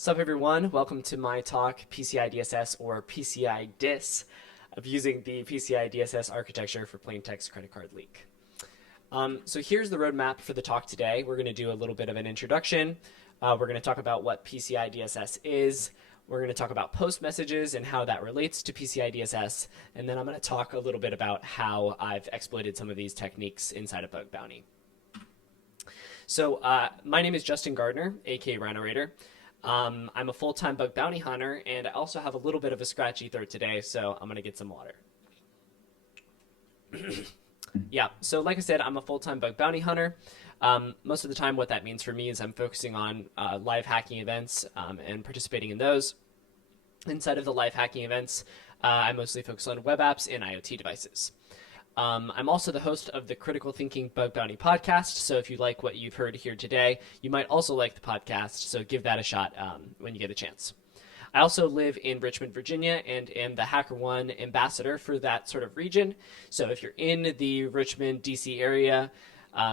Sup everyone, welcome to my talk, PCI DSS or PCI DISS, of using the PCI DSS architecture for plain text credit card leak. So here's the roadmap for the talk today. We're going to do a little bit of an introduction. We're going to talk about what PCI DSS is. We're going to talk about PostMessages and how that relates to PCI DSS. And then I'm going to talk a little bit about how I've exploited some of these techniques inside of Bug Bounty. So my name is Justin Gardner, aka Rhino Raider. I'm a full-time bug bounty hunter, and I also have a little bit of a scratchy throat today, so I'm going to get some water. Yeah, so like I said, I'm a full-time bug bounty hunter. Most of the time what that means for me is I'm focusing on live hacking events and participating in those. Inside of the live hacking events, I mostly focus on web apps and IoT devices. I'm also the host of the Critical Thinking Bug Bounty podcast, so if you like what you've heard here today, you might also like the podcast, so give that a shot when you get a chance. I also live in Richmond, Virginia, and am the HackerOne ambassador for that sort of region, so if you're in the Richmond, DC area,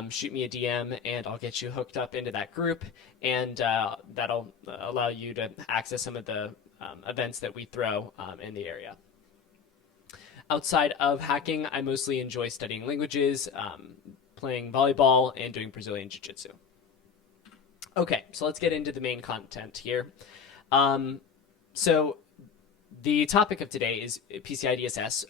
shoot me a DM, and I'll get you hooked up into that group, and that'll allow you to access some of the events that we throw in the area. Outside of hacking, I mostly enjoy studying languages, playing volleyball, and doing Brazilian Jiu-Jitsu. Okay, so let's get into the main content here. So the topic of today is PCI DSS,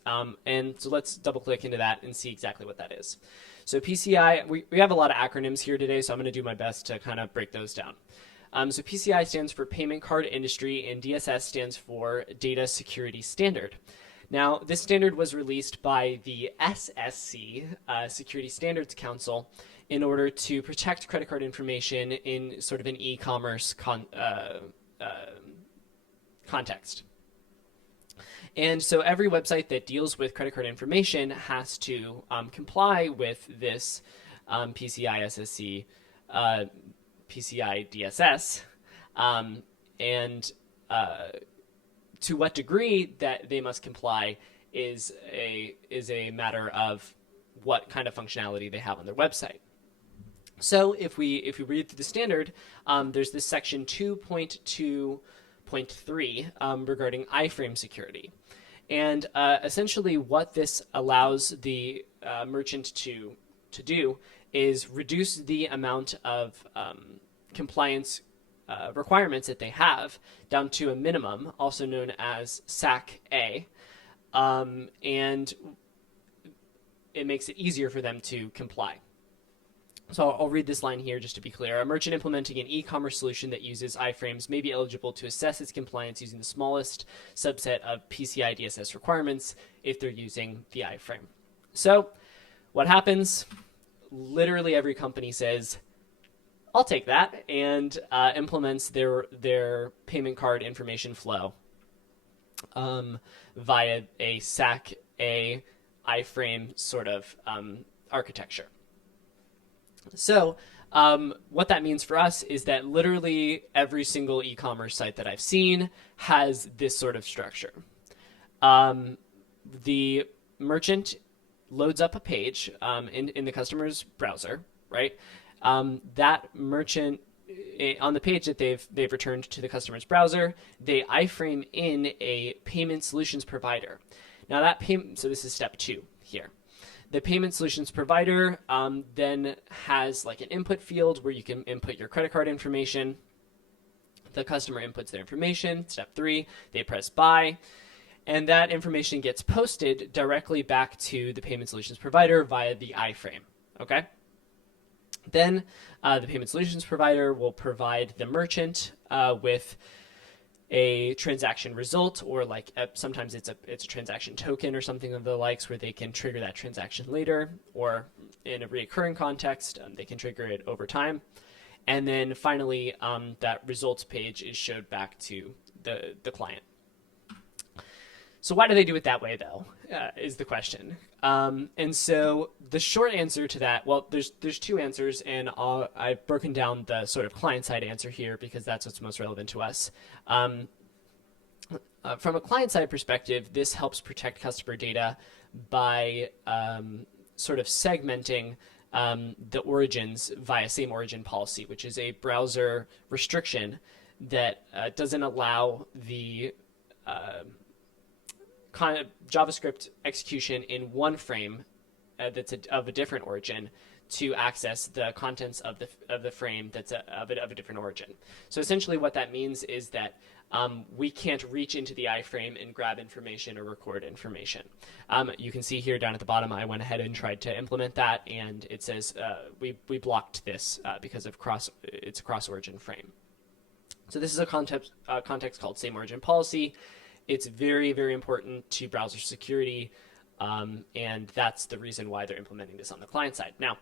and so let's double-click into that and see exactly what that is. So PCI, we have a lot of acronyms here today, so I'm going to do my best to kind of break those down. So PCI stands for Payment Card Industry, and DSS stands for Data Security Standard. Now, this standard was released by the SSC, Security Standards Council, in order to protect credit card information in sort of an e-commerce context. And so every website that deals with credit card information has to comply with this PCI SSC, PCI DSS, and to what degree that they must comply is a matter of what kind of functionality they have on their website. So if we read through the standard, there's this section 2.2.3 regarding iframe security. And essentially what this allows the merchant to do is reduce the amount of compliance requirements that they have down to a minimum, also known as SAC-A, and it makes it easier for them to comply. So I'll read this line here just to be clear. A merchant implementing an e-commerce solution that uses iframes may be eligible to assess its compliance using the smallest subset of PCI DSS requirements if they're using the iframe. So what happens? Literally every company says, I'll take that, and implements their payment card information flow via a SAC-A iframe sort of architecture. So what that means for us is that literally every single e-commerce site that I've seen has this sort of structure. The merchant loads up a page in the customer's browser, right? That merchant on the page that they've returned to the customer's browser, they iframe in a payment solutions provider. Now that so this is step 2 here. The payment solutions provider then has like an input field where you can input your credit card information. The customer inputs their information. Step 3, they press buy, and that information gets posted directly back to the payment solutions provider via the iframe. Okay. Then the payment solutions provider will provide the merchant with a transaction result, or like sometimes it's a transaction token or something of the likes, where they can trigger that transaction later, or in a recurring context, they can trigger it over time. And then finally, that results page is showed back to the client. So why do they do it that way, though, is the question. And so the short answer to that, well, there's 2 answers, and I've broken down the sort of client-side answer here because that's what's most relevant to us. From a client-side perspective, this helps protect customer data by sort of segmenting the origins via same origin policy, which is a browser restriction that doesn't allow the kind of JavaScript execution in one frame that's of a different origin to access the contents of the frame that's of a different origin. So essentially what that means is that we can't reach into the iframe and grab information or record information. You can see here down at the bottom, I went ahead and tried to implement that, and it says we blocked this because of it's a cross-origin frame. So this is a context called same origin policy. It's very, very important to browser security, and that's the reason why they're implementing this on the client side. Now,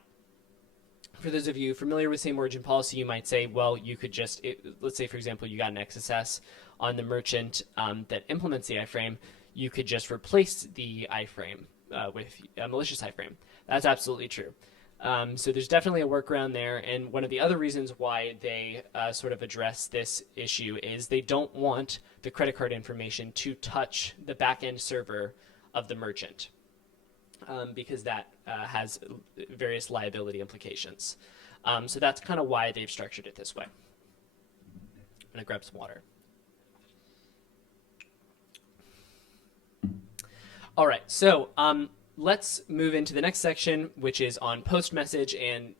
for those of you familiar with same origin policy, you might say, well, you could just, let's say, for example, you got an XSS on the merchant that implements the iframe. You could just replace the iframe with a malicious iframe. That's absolutely true. So there's definitely a workaround there. And one of the other reasons why they sort of address this issue is they don't want the credit card information to touch the backend server of the merchant. Because that has various liability implications. So that's kind of why they've structured it this way. I'm going to grab some water. All right, so let's move into the next section, which is on PostMessage, and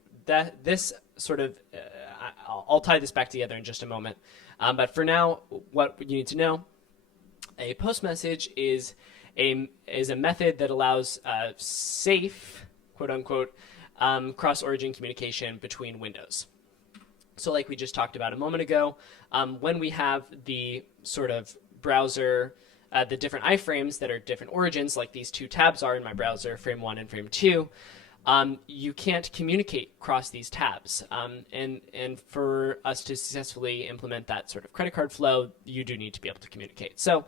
this sort of, I'll tie this back together in just a moment. But for now, what you need to know, a PostMessage is a method that allows safe, quote unquote, cross-origin communication between windows. So like we just talked about a moment ago, when we have the sort of browser, the different iframes that are different origins, like these two tabs are in my browser, frame 1 and frame 2, you can't communicate across these tabs. And for us to successfully implement that sort of credit card flow, you do need to be able to communicate. So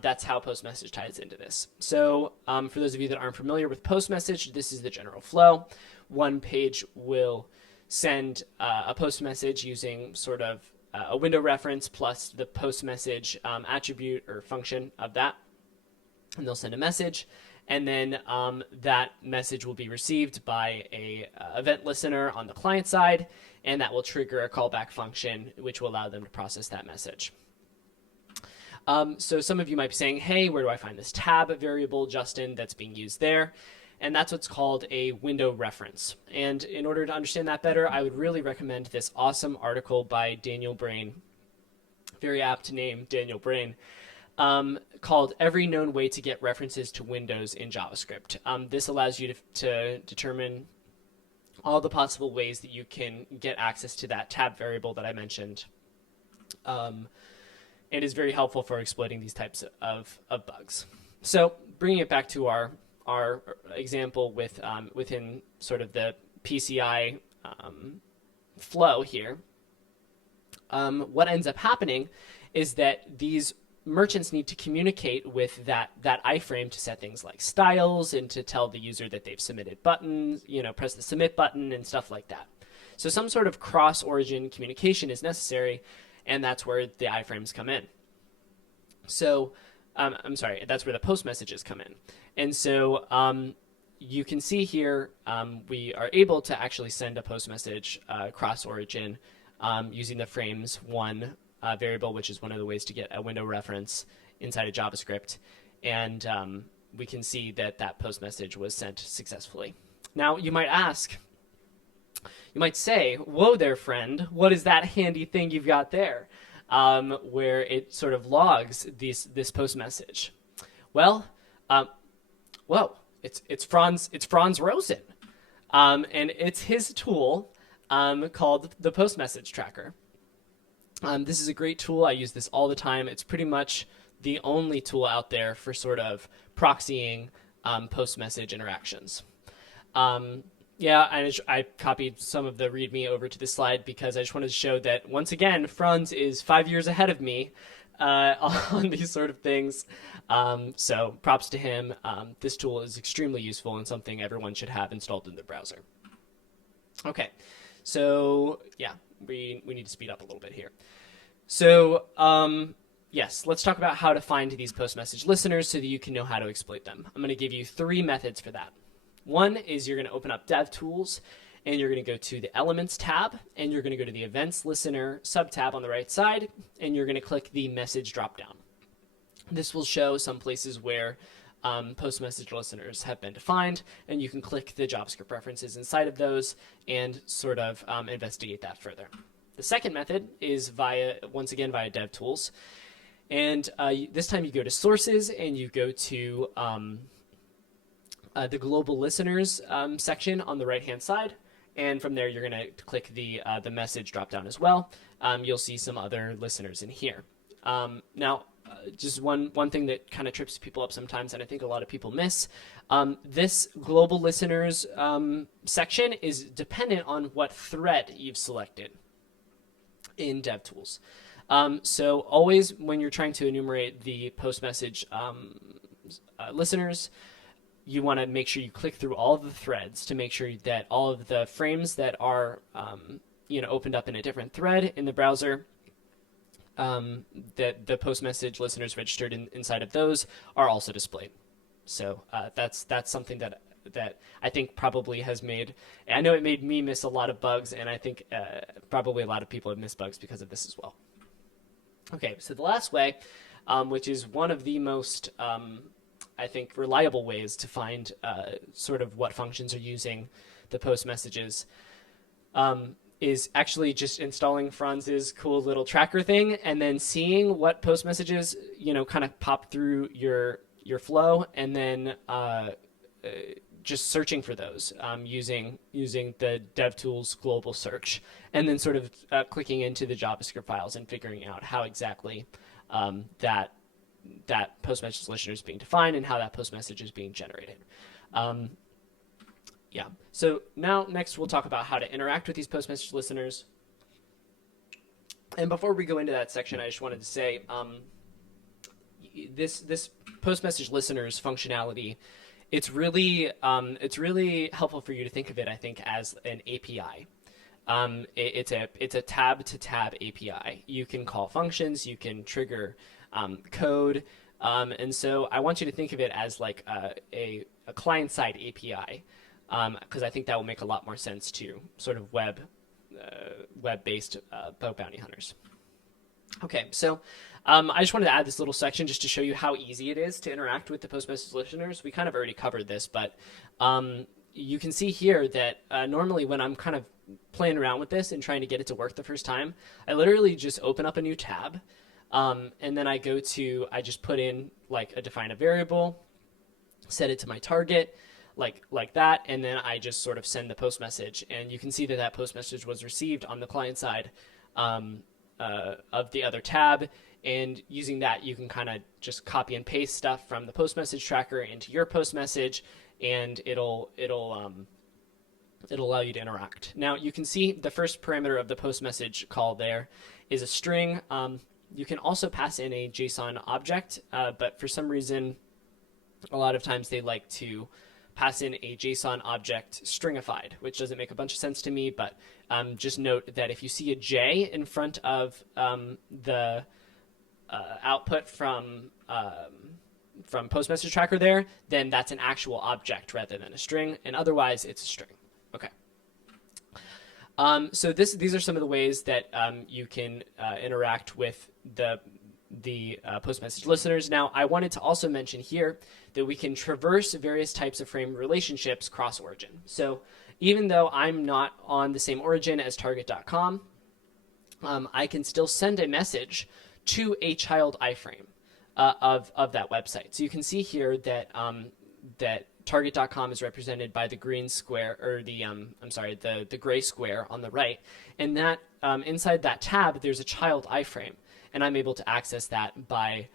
that's how PostMessage ties into this. So for those of you that aren't familiar with PostMessage, this is the general flow. One page will send a PostMessage using sort of a window reference plus the PostMessage attribute or function of that. And they'll send a message. And then that message will be received by a event listener on the client side. And that will trigger a callback function, which will allow them to process that message. So some of you might be saying, hey, where do I find this tab variable, Justin, that's being used there? And that's what's called a window reference. And in order to understand that better, I would really recommend this awesome article by Daniel Brain, very apt name, Daniel Brain, called Every Known Way to Get References to Windows in JavaScript. This allows you to determine all the possible ways that you can get access to that tab variable that I mentioned. It is very helpful for exploiting these types of bugs. So bringing it back to our example with within sort of the PCI flow here, what ends up happening is that these merchants need to communicate with that iframe to set things like styles and to tell the user that they've submitted buttons, press the submit button and stuff like that. So some sort of cross-origin communication is necessary, and that's where the iframes come in. So, I'm sorry, that's where the post messages come in. And so you can see here we are able to actually send a post message cross-origin using the frames 1 variable, which is one of the ways to get a window reference inside of JavaScript. And we can see that that post message was sent successfully. Now, you might ask, you might say, whoa there, friend, what is that handy thing you've got there? Where it sort of logs this post message. Well, whoa, it's Franz Rosen, and it's his tool called the Post Message Tracker. This is a great tool. I use this all the time. It's pretty much the only tool out there for sort of proxying post message interactions. Yeah, I copied some of the README over to this slide because I just wanted to show that, once again, Franz is 5 years ahead of me on these sort of things. So props to him. This tool is extremely useful and something everyone should have installed in their browser. Okay, so yeah, we need to speed up a little bit here. So yes, let's talk about how to find these post-message listeners so that you can know how to exploit them. I'm going to give you 3 methods for that. One is you're going to open up DevTools, and you're going to go to the Elements tab, and you're going to go to the Events Listener sub-tab on the right side, and you're going to click the Message dropdown. This will show some places where post-message listeners have been defined, and you can click the JavaScript references inside of those and sort of investigate that further. The second method is once again via DevTools, and this time you go to Sources and you go to the Global Listeners section on the right-hand side, and from there you're going to click the Message dropdown as well. You'll see some other listeners in here. Now, just one thing that kind of trips people up sometimes, and I think a lot of people miss, this global listeners section is dependent on what thread you've selected in DevTools. So always when you're trying to enumerate the post-message listeners, you want to make sure you click through all of the threads to make sure that all of the frames that are opened up in a different thread in the browser, that the post-message listeners registered inside of those are also displayed. So that's something that I think probably has made, I know it made me miss a lot of bugs, and I think probably a lot of people have missed bugs because of this as well. Okay, so the last way, which is one of the most, I think, reliable ways to find sort of what functions are using the post messages, is actually just installing Franz's cool little tracker thing and then seeing what post messages, kind of pop through your flow, and then just searching for those using the DevTools global search, and then sort of clicking into the JavaScript files and figuring out how exactly that post message listener is being defined and how that post message is being generated. Yeah. So now next we'll talk about how to interact with these post message listeners. And before we go into that section, I just wanted to say this post message listeners functionality, it's really helpful for you to think of it, I think, as an API. It's a tab to tab API. You can call functions, you can trigger code, and so I want you to think of it as like a client side API. Because I think that will make a lot more sense to sort of web-based bug bounty hunters. Okay, so I just wanted to add this little section just to show you how easy it is to interact with the post-message listeners. We kind of already covered this, but you can see here that normally when I'm kind of playing around with this and trying to get it to work the first time, I literally just open up a new tab, and then I just put in define a variable, set it to my target, like that, and then I just sort of send the post message, and you can see that post message was received on the client side of the other tab, and using that you can kind of just copy and paste stuff from the post message tracker into your post message, and it'll allow you to interact. Now you can see the first parameter of the post message call there is a string. You can also pass in a JSON object, but for some reason a lot of times they like to pass in a JSON object stringified, which doesn't make a bunch of sense to me, but just note that if you see a J in front of the output from post message tracker there, then that's an actual object rather than a string, and otherwise it's a string. Okay. So these are some of the ways that you can interact with the post message listeners. Now, I wanted to also mention here that we can traverse various types of frame relationships cross origin. So even though I'm not on the same origin as target.com, I can still send a message to a child iframe of that website. So you can see here that that target.com is represented by the green square, or the gray square on the right, and that inside that tab there's a child iframe, and I'm able to access that by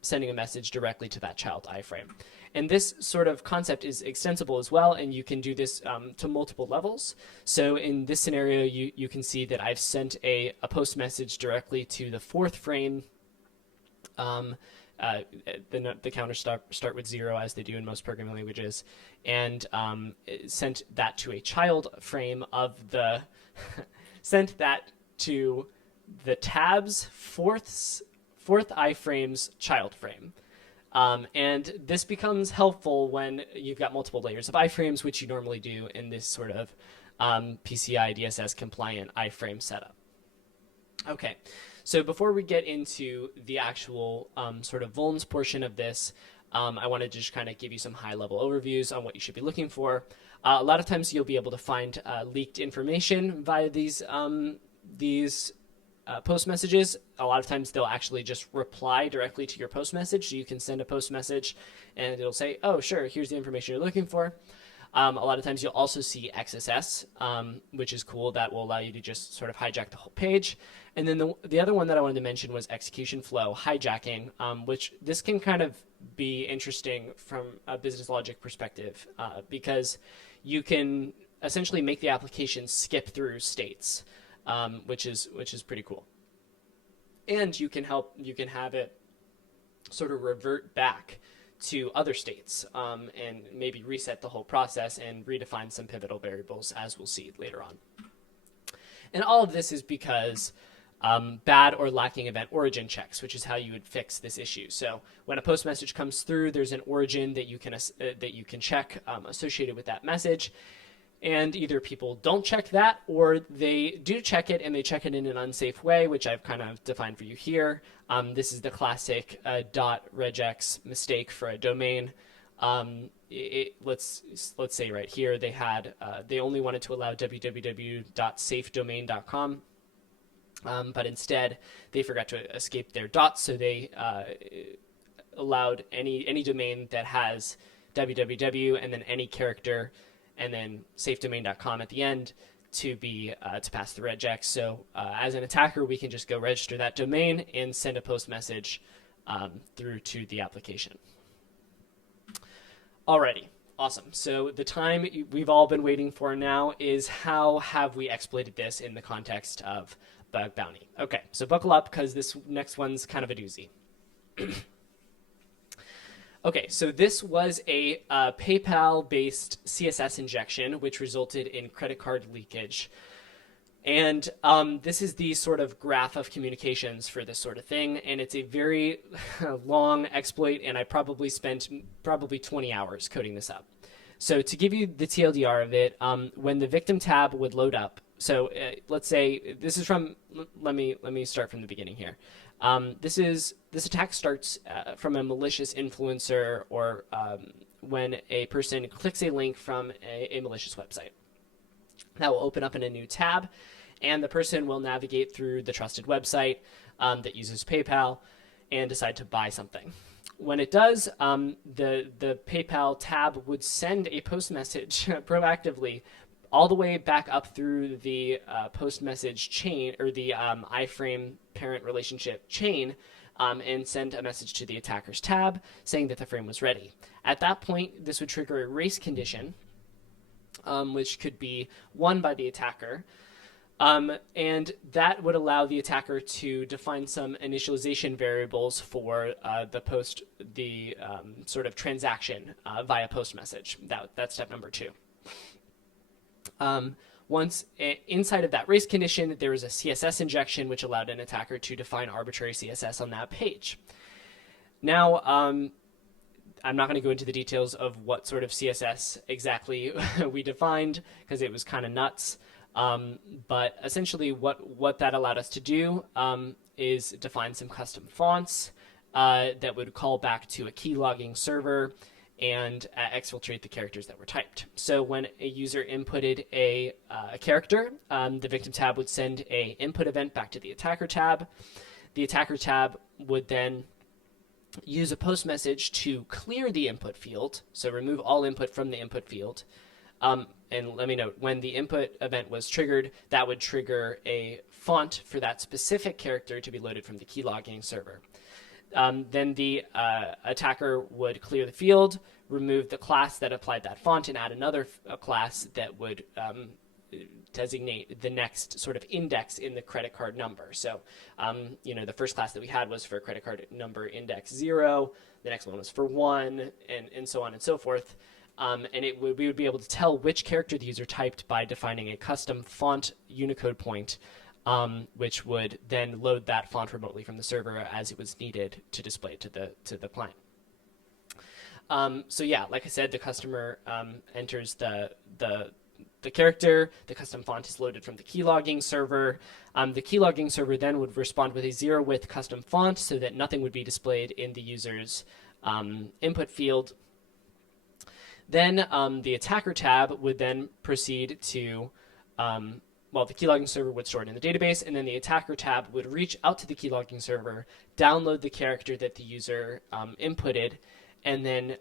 sending a message directly to that child iframe. And this sort of concept is extensible as well, and you can do this to multiple levels. So in this scenario, you can see that I've sent a post message directly to the fourth frame. The counters start with 0, as they do in most programming languages, and sent that to a child frame of the sent that to the tab's fourth iframe's child frame. And this becomes helpful when you've got multiple layers of iframes, which you normally do in this sort of PCI DSS compliant iframe setup. Okay, so before we get into the actual sort of vulns portion of this, I want to just kind of give you some high-level overviews on what you should be looking for. A lot of times you'll be able to find leaked information via these post messages. A lot of times they'll actually just reply directly to your post message. So you can send a post message and it'll say, oh, sure, here's the information you're looking for. A lot of times you'll also see XSS, which is cool. That will allow you to just sort of hijack the whole page. And then the other one that I wanted to mention was execution flow hijacking, which this can kind of be interesting from a business logic perspective because you can essentially make the application skip through states, which is pretty cool. And you can have it sort of revert back to other states and maybe reset the whole process and redefine some pivotal variables, as we'll see later on. And all of this is because bad or lacking event origin checks, which is how you would fix this issue. So when a post message comes through, there's an origin that you can check associated with that message. And either people don't check that, or they do check it and they check it in an unsafe way, which I've kind of defined for you here. This is the classic .regex mistake for a domain. Let's say right here they only wanted to allow www.safedomain.com, but instead they forgot to escape their dots, so they allowed any domain that has www and then any character and then safedomain.com at the end to pass the regex. So as an attacker, we can just go register that domain and send a post message through to the application. Alrighty, awesome. So the time we've all been waiting for now is how have we exploited this in the context of bug bounty. Okay, so buckle up because this next one's kind of a doozy. Okay, so this was a PayPal-based CSS injection, which resulted in credit card leakage. And this is the sort of graph of communications for this sort of thing, and it's a very long exploit, and I probably spent 20 hours coding this up. So to give you the TLDR of it, when the victim tab would load up, so let's say this is from, let me start from the beginning here. This attack starts from a malicious influencer or when a person clicks a link from a malicious website. That will open up in a new tab, and the person will navigate through the trusted website that uses PayPal and decide to buy something. When it does, the PayPal tab would send a post message proactively all the way back up through the post message chain or the iframe parent relationship chain and send a message to the attacker's tab saying that the frame was ready. At that point, this would trigger a race condition, which could be won by the attacker. And that would allow the attacker to define some initialization variables for the sort of transaction via post message. That's step number 2. Once inside of that race condition, there was a CSS injection, which allowed an attacker to define arbitrary CSS on that page. Now, I'm not going to go into the details of what sort of CSS exactly we defined because it was kind of nuts. But essentially what that allowed us to do is define some custom fonts that would call back to a key logging server and exfiltrate the characters that were typed. So when a user inputted a character, the victim tab would send a input event back to the attacker tab. The attacker tab would then use a post message to clear the input field, so remove all input from the input field. And let me note, when the input event was triggered, that would trigger a font for that specific character to be loaded from the key logging server. Then the attacker would clear the field, remove the class that applied that font, and add another class that would designate the next sort of index in the credit card number. So, the first class that we had was for credit card number index 0, the next one was for 1, and so on and so forth. And we would be able to tell which character the user typed by defining a custom font Unicode point, which would then load that font remotely from the server as it was needed to display it to the client. So yeah, like I said, the customer enters the the character. The custom font is loaded from the keylogging server. The keylogging server then would respond with a 0-width custom font so that nothing would be displayed in the user's input field. Then the attacker tab would then proceed to, the keylogging server would store it in the database, and then the attacker tab would reach out to the keylogging server, download the character that the user inputted, and then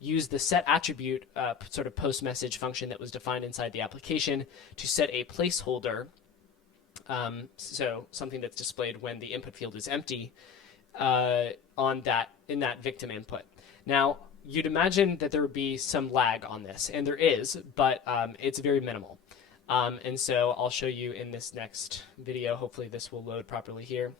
use the set attribute sort of post message function that was defined inside the application to set a placeholder, so something that's displayed when the input field is empty, in that victim input. Now, you'd imagine that there would be some lag on this, and there is, but it's very minimal. And so I'll show you in this next video. Hopefully this will load properly here.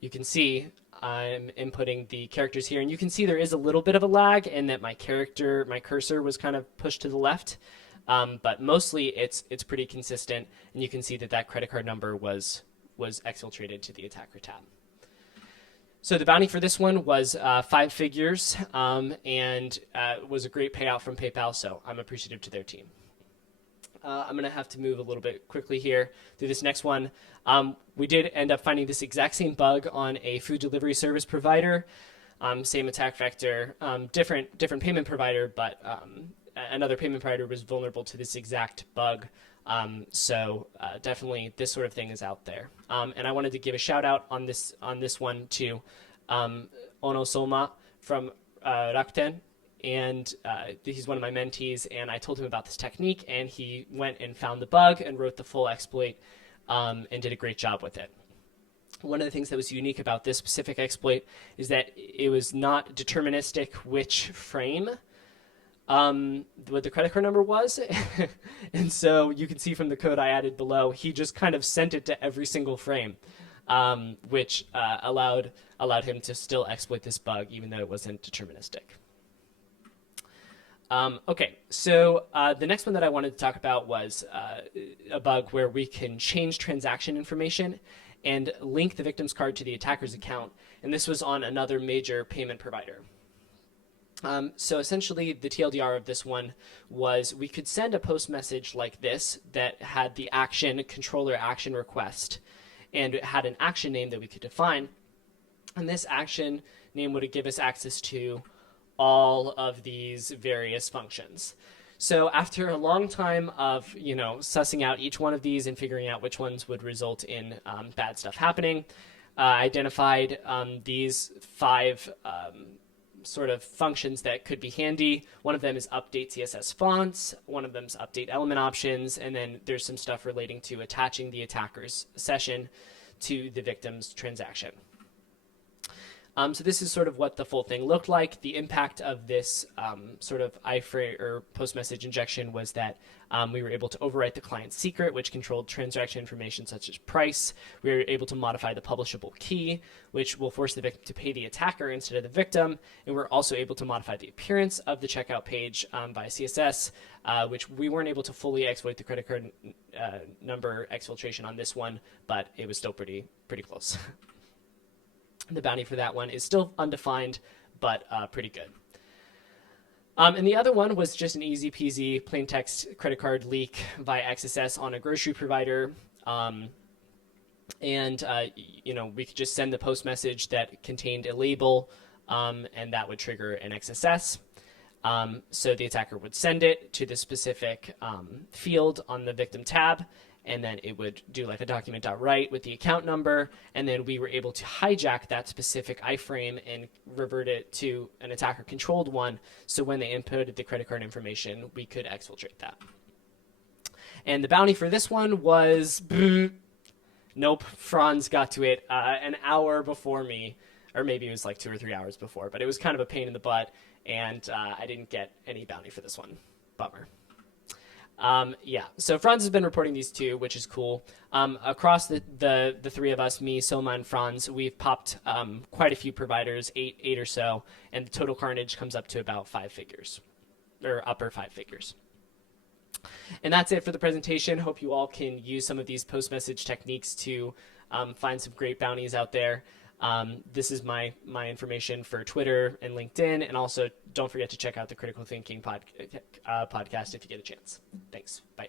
You can see I'm inputting the characters here, and you can see there is a little bit of a lag and that my cursor was kind of pushed to the left. But mostly it's pretty consistent, and you can see that credit card number was exfiltrated to the attacker tab. So the bounty for this one was 5 figures, and was a great payout from PayPal, so I'm appreciative to their team. I'm going to have to move a little bit quickly here through this next one. We did end up finding this exact same bug on a food delivery service provider. Same attack vector, different payment provider, but another payment provider was vulnerable to this exact bug. So definitely this sort of thing is out there. And I wanted to give a shout out on this one to Ono Soma from Rakuten. And he's one of my mentees, and I told him about this technique, and he went and found the bug and wrote the full exploit and did a great job with it. One of the things that was unique about this specific exploit is that it was not deterministic which frame what the credit card number was. And so you can see from the code I added below, he just kind of sent it to every single frame, which allowed him to still exploit this bug even though it wasn't deterministic. Okay, so the next one that I wanted to talk about was a bug where we can change transaction information and link the victim's card to the attacker's account. And this was on another major payment provider. So essentially, the TLDR of this one was we could send a post message like this that had the controller action request, and it had an action name that we could define. And this action name would give us access to all of these various functions. So after a long time of, sussing out each one of these and figuring out which ones would result in bad stuff happening, I identified these 5 sort of functions that could be handy. One of them is update CSS fonts, one of them is update element options, and then there's some stuff relating to attaching the attacker's session to the victim's transaction. So this is sort of what the full thing looked like. The impact of this sort of iframe or post message injection was that we were able to overwrite the client's secret, which controlled transaction information such as price. We were able to modify the publishable key, which will force the victim to pay the attacker instead of the victim. And we're also able to modify the appearance of the checkout page via CSS, which we weren't able to fully exploit the credit card number exfiltration on this one, but it was still pretty close. The bounty for that one is still undefined, but pretty good. And the other one was just an easy peasy plain text credit card leak via XSS on a grocery provider. We could just send the post message that contained a label, and that would trigger an XSS. So the attacker would send it to the specific field on the victim tab, and then it would do like a document.write with the account number, and then we were able to hijack that specific iframe and revert it to an attacker-controlled one, so when they inputted the credit card information, we could exfiltrate that. And the bounty for this one was, nope, Franz got to it an hour before me, or maybe it was like 2 or 3 hours before, but it was kind of a pain in the butt, and I didn't get any bounty for this one. Bummer. So Franz has been reporting these 2, which is cool. Across the 3 of us, me, Soma, and Franz, we've popped quite a few providers, 8 or so, and the total carnage comes up to about 5 figures, or upper 5 figures. And that's it for the presentation. Hope you all can use some of these post-message techniques to find some great bounties out there. This is my information for Twitter and LinkedIn. And also, don't forget to check out the Critical Thinking podcast if you get a chance. Thanks. Bye.